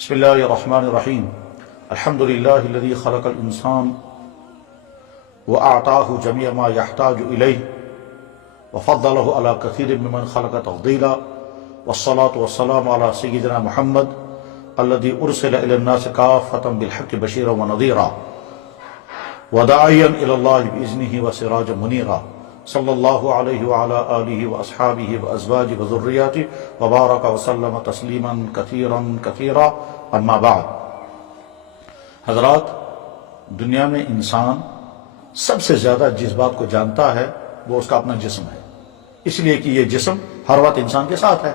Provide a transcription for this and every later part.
بسم الله الرحمن الرحيم الحمد لله الذي خلق الإنسان وأعطاه جميع ما يحتاج إليه وفضله على كثير ممن خلق تفضيلا والصلاة والسلام على سيدنا محمد الذي أرسل إلى الناس كافة بالحق بشيرا ونذيرا وداعيا إلى الله بإذنه وسراجا منيرا صلى الله عليه وعلى آله وأصحابه وأزواجه وذرياته وبارك وسلم تسليما كثيرا كثيرا أما بعد. حضرات، دنیا میں انسان سب سے زیادہ جس بات کو جانتا ہے وہ اس کا اپنا جسم ہے، اس لیے کہ یہ جسم ہر وقت انسان کے ساتھ ہے.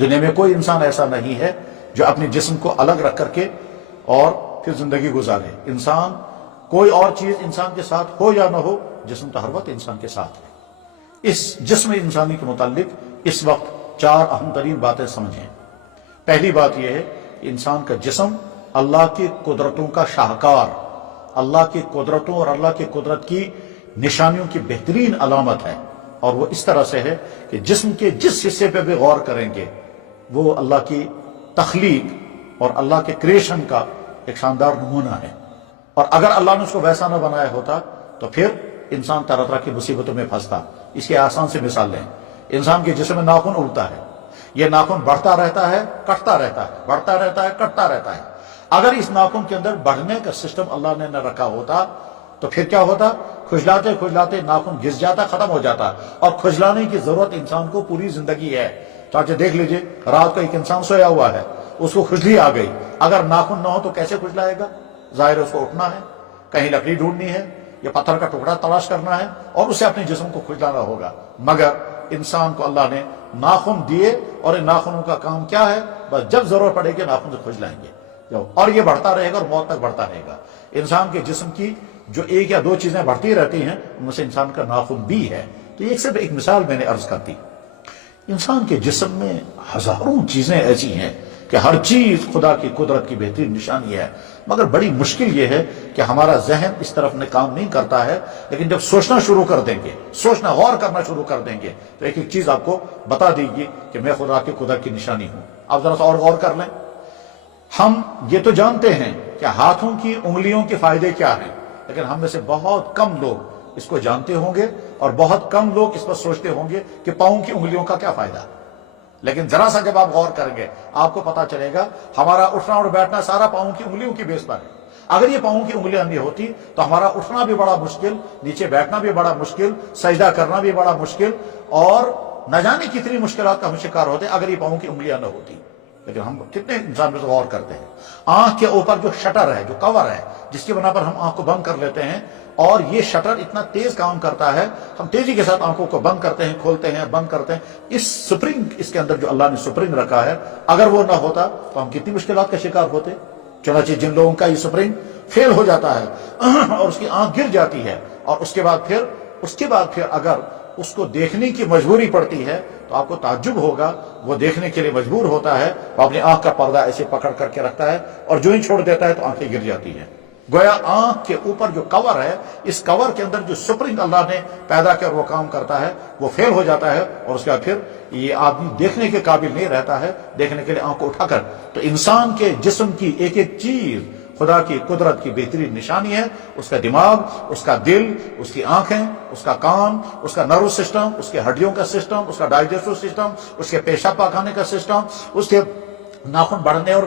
دنیا میں کوئی انسان ایسا نہیں ہے جو اپنے جسم کو الگ رکھ کر کے اور پھر زندگی گزارے. انسان کوئی اور چیز انسان کے ساتھ ہو یا نہ ہو، جسم تو ہر وقت انسان کے ساتھ ہے. اس جسم انسانی کے متعلق اس وقت 4 اہم ترین باتیں سمجھیں. پہلی بات یہ ہے کہ انسان کا جسم اللہ کی قدرتوں کا شاہکار، اللہ کی قدرتوں اور اللہ کی قدرت کی نشانیوں کی بہترین علامت ہے. اور وہ اس طرح سے ہے کہ جسم کے جس حصے پہ بھی غور کریں گے وہ اللہ کی تخلیق اور اللہ کے کریشن کا ایک شاندار نمونہ ہے. اور اگر اللہ نے اس کو ویسا نہ بنایا ہوتا تو پھر انسان طرح طرح کی مصیبتوں میں پھنستا. اس کی آسان سے مثال لیں. انسان کے جسم میں ناخن اڑتا ہے، یہ ناخن بڑھتا رہتا ہے، کٹتا رہتا ہے، بڑھتا رہتا ہے، کٹتا رہتا ہے. اگر اس ناخن کے اندر بڑھنے کا سسٹم اللہ نے نہ رکھا ہوتا تو پھر کیا ہوتا؟ کھجلاتے کھجلاتے ناخن گھس جاتا، ختم ہو جاتا. اور کھجلانے کی ضرورت انسان کو پوری زندگی ہے. چاچا دیکھ لیجئے، رات کو ایک انسان سویا ہوا ہے، اس کو کھجلی آ گئی، اگر ناخن نہ ہو تو کیسے کھجلائے گا؟ ظاہر ہے اس کو اٹھنا ہے، کہیں لکڑی ڈھونڈنی ہے یا پتھر کا ٹکڑا تلاش کرنا ہے اور اسے اپنے جسم کو کھجلانا ہوگا. مگر انسان کو اللہ نے ناخن دیے اور ان ناخنوں کا کام کیا ہے؟ بس جب ضرورت پڑے گی ناخن سے کھجلائیں گے اور یہ بڑھتا رہے گا اور موت تک بڑھتا رہے گا. انسان کے جسم کی جو 1 یا 2 چیزیں بڑھتی رہتی ہیں ان میں سے انسان کا ناخن بھی ہے. تو یہ صرف ایک مثال میں نے عرض کر دی. انسان کے جسم میں ہزاروں چیزیں ایسی ہیں کہ ہر چیز خدا کی قدرت کی بہترین نشانی ہے. مگر بڑی مشکل یہ ہے کہ ہمارا ذہن اس طرف نے کام نہیں کرتا ہے. لیکن جب سوچنا شروع کر دیں گے، سوچنا غور کرنا شروع کر دیں گے تو ایک ایک چیز آپ کو بتا دے گی کہ میں خدا کی قدرت کی نشانی ہوں. آپ ذرا سا اور غور کر لیں. ہم یہ تو جانتے ہیں کہ ہاتھوں کی انگلیوں کے فائدے کیا ہیں، لیکن ہم میں سے بہت کم لوگ اس کو جانتے ہوں گے اور بہت کم لوگ اس پر سوچتے ہوں گے کہ پاؤں کی انگلیوں کا کیا فائدہ. لیکن ذرا سا جب آپ غور کریں گے آپ کو پتا چلے گا ہمارا اٹھنا اور بیٹھنا سارا پاؤں کی انگلیوں کی بیس پر ہے. اگر یہ پاؤں کی انگلیاں نہیں ہوتی تو ہمارا اٹھنا بھی بڑا مشکل، نیچے بیٹھنا بھی بڑا مشکل، سجدہ کرنا بھی بڑا مشکل اور نہ جانے کتنی مشکلات کا ہم شکار ہوتے اگر یہ پاؤں کی انگلیاں نہ ہوتی. لیکن ہم کتنے انسان میں غور کرتے ہیں. آنکھ کے اوپر جو شٹر ہے، جو کور ہے، جس کی بنا پر ہم آنکھ کو بند کر لیتے ہیں اور یہ شٹر اتنا تیز کام کرتا ہے، ہم تیزی کے ساتھ آنکھوں کو بند کرتے ہیں، کھولتے ہیں، بند کرتے ہیں. اس سپرنگ، اس کے اندر جو اللہ نے سپرنگ رکھا ہے، اگر وہ نہ ہوتا تو ہم کتنی مشکلات کا شکار ہوتے. چنانچہ جن لوگوں کا یہ سپرنگ فیل ہو جاتا ہے اور اس کی آنکھ گر جاتی ہے اور اس کے بعد پھر اگر اس کو دیکھنے کی مجبوری پڑتی ہے تو آپ کو تعجب ہوگا. وہ دیکھنے کے لیے مجبور ہوتا ہے، وہ اپنی آنکھ کا پردہ ایسے پکڑ کر کے رکھتا ہے اور جو ہی چھوڑ دیتا ہے تو آنکھیں گر جاتی ہیں. گویا آنکھ کے اوپر جو کور ہے، اس کور کے اندر جو سپرنگ اللہ نے پیدا کر وہ کام کرتا ہے، وہ فیل ہو جاتا ہے اور اس کے بعد پھر یہ آدمی دیکھنے کے قابل نہیں رہتا ہے دیکھنے کے لیے آنکھ کو اٹھا کر. تو انسان کے جسم کی ایک ایک چیز خدا کی قدرت کی بہترین نشانی ہے. اس کا دماغ، اس کا دل، اس کی آنکھیں، اس کا کان، اس کا نروس سسٹم، اس کے ہڈیوں کا سسٹم، اس کا ڈائجسٹو سسٹم، اس کے پیشاب پاخانے کا سسٹم، اس کے ناخن بڑھنے اور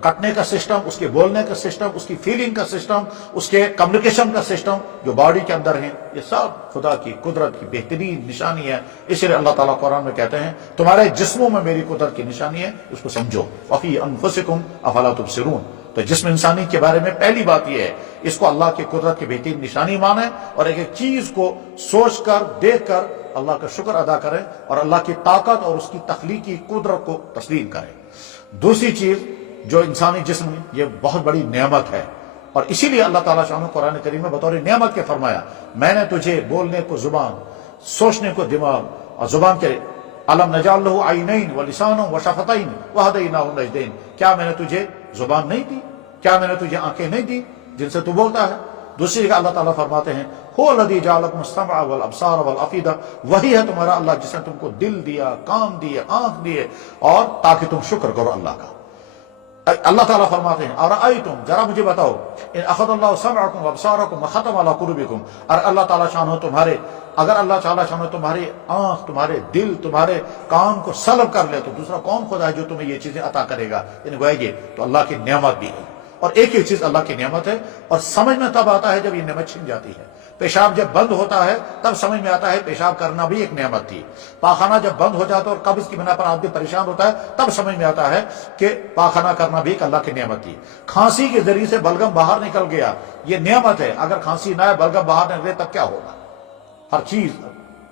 کٹنے کا سسٹم، اس کے بولنے کا سسٹم، اس کی فیلنگ کا سسٹم، اس کے کمیونیکیشن کا سسٹم جو باڈی کے اندر ہیں، یہ سب خدا کی قدرت کی بہترین نشانی ہے. اس لیے اللہ تعالیٰ قرآن میں کہتے ہیں تمہارے جسموں میں میری قدرت کی نشانی ہے، اس کو سمجھو. وفی انفسکم افلا تبصرون. تو جسم انسانی کے بارے میں پہلی بات یہ ہے اس کو اللہ کی قدرت کی بہترین نشانی مانیں اور ایک ایک چیز کو سوچ کر دیکھ کر اللہ کا شکر ادا کریں اور اللہ کی طاقت اور اس کی تخلیقی قدرت کو تسلیم کریں. دوسری چیز جو انسانی جسم یہ بہت بڑی نعمت ہے اور اسی لیے اللہ تعالیٰ شاہ قرآن کریم میں بطور نعمت کے فرمایا میں نے تجھے بولنے کو زبان، سوچنے کو دماغ اور زبان کے علم نجعل لہ عینین ولسانا وشفتین وہدیناہ النجدین. کیا میں نے تجھے زبان نہیں دی؟ کیا میں نے تجھے آنکھیں نہیں دی جن سے تو بولتا ہے؟ دوسری جگہ اللہ تعالیٰ فرماتے ہیں هو الذی جعلکم السمع والابصار والافئدہ، وہی ہے تمہارا اللہ جس نے تم کو دل دیا، کان دیے، آنکھ دیے اور تاکہ تم شکر کرو اللہ کا. اللہ تعالیٰ فرماتے ہیں ارأیتم، ذرا مجھے بتاؤ، ان اخذ اللہ سمعکم وابصارکم وختم علی قلوبکم، اور اللہ تعالیٰ شانہ تمہارے، اگر اللہ تعالیٰ شانہ تمہاری آنکھ، تمہارے دل، تمہارے کان کو سلب کر لے تو دوسرا کون خدا ہے جو تمہیں یہ چیزیں عطا کرے گا؟ یعنی گویا یہ تو اللہ کی نعمت بھی ہے، اور ایک ہی چیز اللہ کی نعمت ہے، اور سمجھ میں تب آتا ہے جب یہ نعمت چھن جاتی ہے۔ پیشاب جب بند ہوتا ہے تب سمجھ میں آتا ہے پیشاب کرنا بھی ایک نعمت تھی۔ پاخانہ جب بند ہو جاتا ہے اور قبض کی بنا پر آدمی پریشان ہوتا ہے تب سمجھ میں آتا ہے کہ پاخانہ کرنا بھی ایک اللہ کی نعمت تھی۔ کھانسی کے ذریعے سے بلغم باہر نکل گیا، یہ نعمت ہے، اگر کھانسی نہ آئے، بلغم باہر نہ نکلے تب کیا ہوگا؟ ہر چیز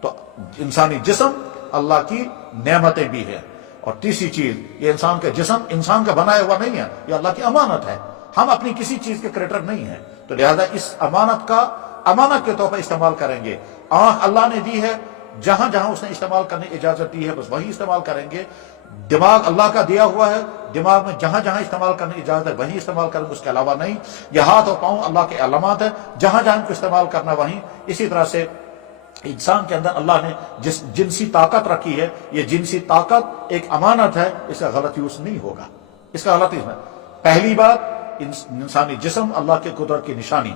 تو انسانی جسم اللہ کی نعمتیں بھی ہیں۔ اور تیسری چیز، یہ انسان کا جسم انسان کا بنایا ہوا نہیں ہے، یہ اللہ کی امانت ہے، ہم اپنی کسی چیز کے کریٹر نہیں ہیں، تو لہذا اس امانت کا امانت کے طور پر استعمال کریں گے۔ آنکھ اللہ نے دی ہے، جہاں جہاں اس نے استعمال کرنے کی اجازت دی ہے بس وہی استعمال کریں گے۔ دماغ اللہ کا دیا ہوا ہے، دماغ میں جہاں جہاں استعمال کرنے کی اجازت ہے وہیں استعمال کریں گے، اس کے علاوہ نہیں۔ یہ ہاتھ اور پاؤں اللہ کے علامات ہیں، جہاں جہاں ان کو استعمال کرنا وہیں۔ اسی طرح سے انسان کے اندر اللہ نے جس جنسی طاقت رکھی ہے، یہ جنسی طاقت ایک امانت ہے، اس کا غلط یوز نہیں ہوگا، اس کا غلط یوز نہیں۔ پہلی بات انسانی جسم اللہ کے قدرت کی نشانی،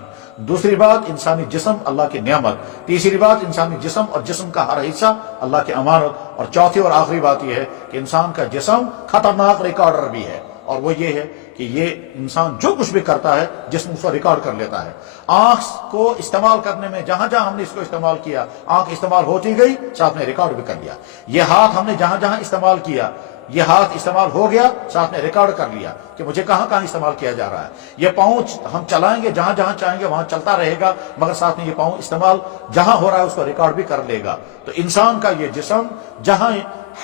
دوسری بات انسانی جسم اللہ کی نعمت، تیسری بات انسانی جسم اور جسم کا ہر حصہ اللہ کی امانت، اور چوتھی اور آخری بات یہ ہے کہ انسان کا جسم خطرناک ریکارڈر بھی ہے، اور وہ یہ ہے کہ یہ انسان جو کچھ بھی کرتا ہے جسم اس کو ریکارڈ کر لیتا ہے۔ آنکھ کو استعمال کرنے میں جہاں جہاں ہم نے اس کو استعمال کیا، آنکھ استعمال ہوتی گئی، ساتھ میں ریکارڈ بھی کر لیا۔ یہ ہاتھ ہم نے جہاں جہاں استعمال کیا، یہ ہاتھ استعمال ہو گیا، ساتھ میں ریکارڈ کر لیا کہ مجھے کہاں کہاں استعمال کیا جا رہا ہے۔ یہ پاؤں ہم چلائیں گے، جہاں جہاں چاہیں گے وہاں چلتا رہے گا، مگر ساتھ میں یہ پاؤں استعمال جہاں ہو رہا ہے اس کو ریکارڈ بھی کر لے گا۔ تو انسان کا یہ جسم جہاں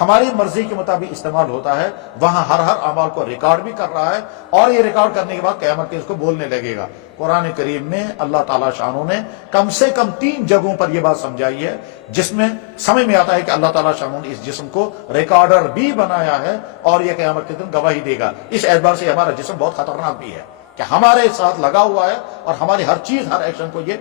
ہماری مرضی کے مطابق استعمال ہوتا ہے وہاں ہر اعمال کو ریکارڈ بھی کر رہا ہے، اور یہ ریکارڈ کرنے کے بعد قیامت کے اس کو بولنے لگے گا۔ قرآن کریم میں اللہ تعالیٰ شانوں نے کم سے کم 3 جگہوں پر یہ بات سمجھائی ہے جس میں سمجھ میں آتا ہے کہ اللہ تعالیٰ شانوں نے اس جسم کو ریکارڈر بھی بنایا ہے، اور یہ قیامت کے دن گواہی دے گا۔ اس اعتبار سے ہمارا جسم بہت خطرناک بھی ہے کہ ہمارے ساتھ لگا ہوا ہے، اور ہماری ہر چیز، ہر ایکشن کو یہ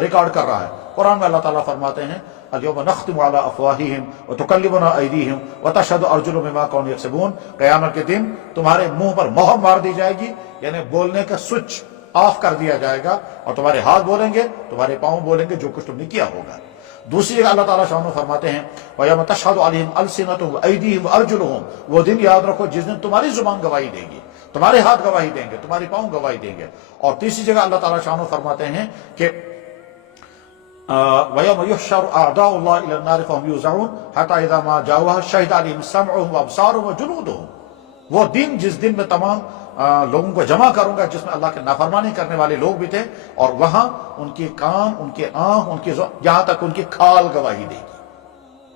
ریکارڈ کر رہا ہے۔ قرآن میں اللہ تعالیٰ فرماتے ہیں اليوم نختم على افواہہم وتکلمنا ایدیہم وتشہد ارجلہم بما كانوا یکسبون، قیامت کے دن تمہارے منہ پر مہر مار دی جائے گی، یعنی بولنے کا سوئچ آف کر دیا جائے گا، اور تمہارے ہاتھ بولیں گے، تمہارے پاؤں بولیں گے جو کچھ تم نے کیا ہوگا۔ دوسری جگہ اللہ تعالیٰ شانہ فرماتے ہیں وَيَوْمَ تَشْهَدُ عَلَيْهِمْ أَلْسِنَتُهُمْ وَأَيْدِيهِمْ وَأَرْجُلُهُمْ، وہ دن یاد رکھو جس دن تمہاری زبان گواہی دے گی، تمہارے ہاتھ گواہی دیں گے، تمہارے پاؤں گواہی دیں گے۔ اور تیسری جگہ اللہ تعالیٰ شانہ فرماتے ہیں کہ وَيَوْمَ يُحْشَرُ أَعْدَاءُ اللَّهِ إِلَى النَّارِ فَهُمْ يُوزَعُونَ حَتَّى إِذَا مَا جَاءُوهَا شَهِدَ عَلَيْهِمْ سَمْعُهُمْ وَأَبْصَارُهُمْ وَجُلُودُهُمْ، وہ دن جس دن میں تمام لوگوں کو جمع کروں گا جس میں اللہ کے نافرمانی کرنے والے لوگ بھی تھے، اور وہاں ان کے کان، ان کے آنکھ، ان کی یہاں تک ان کی کھال گواہی دے گی،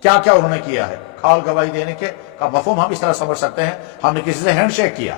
کیا کیا انہوں نے کیا ہے۔ کھال گواہی دینے کے کا مفہوم ہم اس طرح سمجھ سکتے ہیں، ہم نے کسی سے ہینڈ شیک کیا،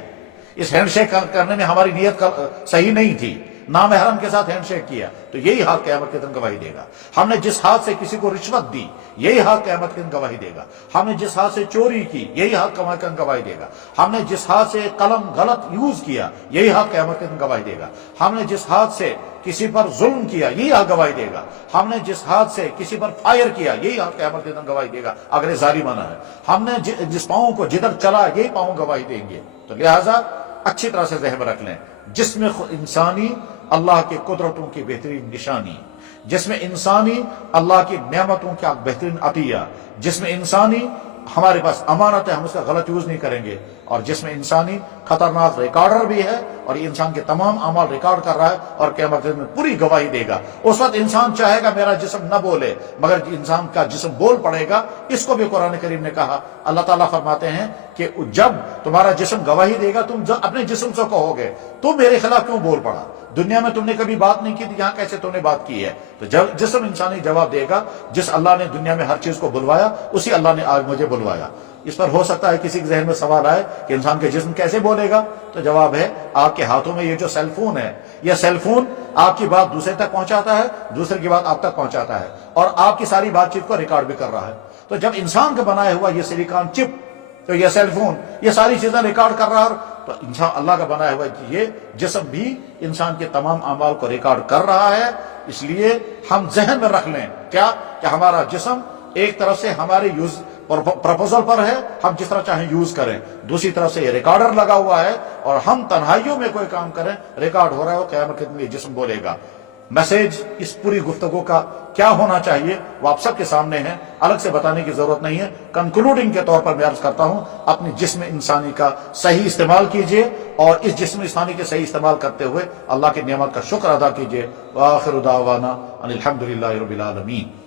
اس ہینڈ شیک کرنے میں ہماری نیت صحیح نہیں تھی، نامحرم کے ساتھ ہینڈ شیک کیا، تو یہی ہاتھ قیامت کے دن گواہی دے گا۔ ہم نے جس ہاتھ سے کسی کو رشوت دی، یہی ہاتھ قیامت کے دن گواہی دے گا۔ ہم نے جس ہاتھ سے چوری کی، یہی ہاتھ قیامت کے دن گواہی دے گا۔ ہم نے جس ہاتھ سے قلم غلط یوز کیا، یہی ہاتھ قیامت کے دن گواہی دے گا۔ ہم نے جس ہاتھ سے کسی پر ظلم کیا، یہی ہاتھ گواہی دے گا۔ ہم نے جس ہاتھ سے کسی پر فائر کیا، یہی ہاتھ قیامت کے دن گواہی دے گا اگر یہ ظالمانہ ہے۔ ہم نے جس پاؤں کو جدھر چلا، یہی پاؤں گواہی دیں گے۔ تو لہٰذا اچھی طرح سے ذہن میں رکھ لیں، جس میں انسانی اللہ کی قدرتوں کی بہترین نشانی، جس میں انسانی اللہ کی نعمتوں کا بہترین عطیہ، جس میں انسانی ہمارے پاس امانت ہے، ہم اس کا غلط یوز نہیں کریں گے، اور جس میں انسانی خطرناک ریکارڈر بھی ہے، اور یہ انسان کے تمام اعمال ریکارڈ کر رہا ہے، اور قیامت میں پوری گواہی دے گا۔ اس وقت انسان چاہے گا میرا جسم نہ بولے، مگر انسان کا جسم بول پڑے گا۔ اس کو بھی قرآن کریم نے کہا، اللہ تعالیٰ فرماتے ہیں کہ جب تمہارا جسم گواہی دے گا، تم اپنے جسم سے کہو گے تم میرے خلاف کیوں بول پڑا، دنیا میں تم نے کبھی بات نہیں کی تھی، یہاں کیسے تم نے بات کی ہے؟ تو جب جسم انسانی جواب دے گا، جس اللہ نے دنیا میں ہر چیز کو بلوایا، اسی اللہ نے آج مجھے بلوایا۔ اس پر ہو سکتا ہے کسی کے ذہن میں سوال آئے کہ انسان کے جسم کیسے بولے گا، تو جواب ہے آپ کے ہاتھوں میں یہ جو سیل فون ہے، یہ سیل فون آپ کی بات دوسرے تک پہنچاتا ہے، دوسرے کی بات آپ تک پہنچاتا ہے، اور آپ کی ساری بات چیت کو ریکارڈ بھی کر رہا ہے۔ تو جب انسان کا بنایا ہوا یہ سلیکان چپ، تو یہ سیل فون، یہ ساری چیزیں ریکارڈ کر رہا ہے، تو انسان اللہ کا بنایا ہوا یہ جسم بھی انسان کے تمام اعمال کو ریکارڈ کر رہا ہے۔ اس لیے ہم ذہن میں رکھ لیں کیا کہ ہمارا جسم ایک طرف سے ہمارے پروپوزل پر ہے، ہم جس طرح چاہیں یوز کریں. دوسری طرف سے یہ ریکارڈر لگا ہوا ہے اور ہم تنہائیوں میں کوئی کام کریں، ریکارڈ ہو رہا ہے، وہ قیامت کے دن یہ جسم بولے گا. میسج اس پوری گفتگو کا کیا ہونا چاہیے وہ آپ سب کے سامنے ہے، الگ سے بتانے کی ضرورت نہیں ہے. کنکلوڈنگ کے طور پر میں عرض کرتا ہوں، اپنی جسم انسانی کا صحیح استعمال کیجئے اور اس جسم انسانی کے صحیح استعمال کرتے ہوئے اللہ کی نعمت کا شکر ادا کیجئے. وآخر دعوانا ان الحمدللہ رب العالمین.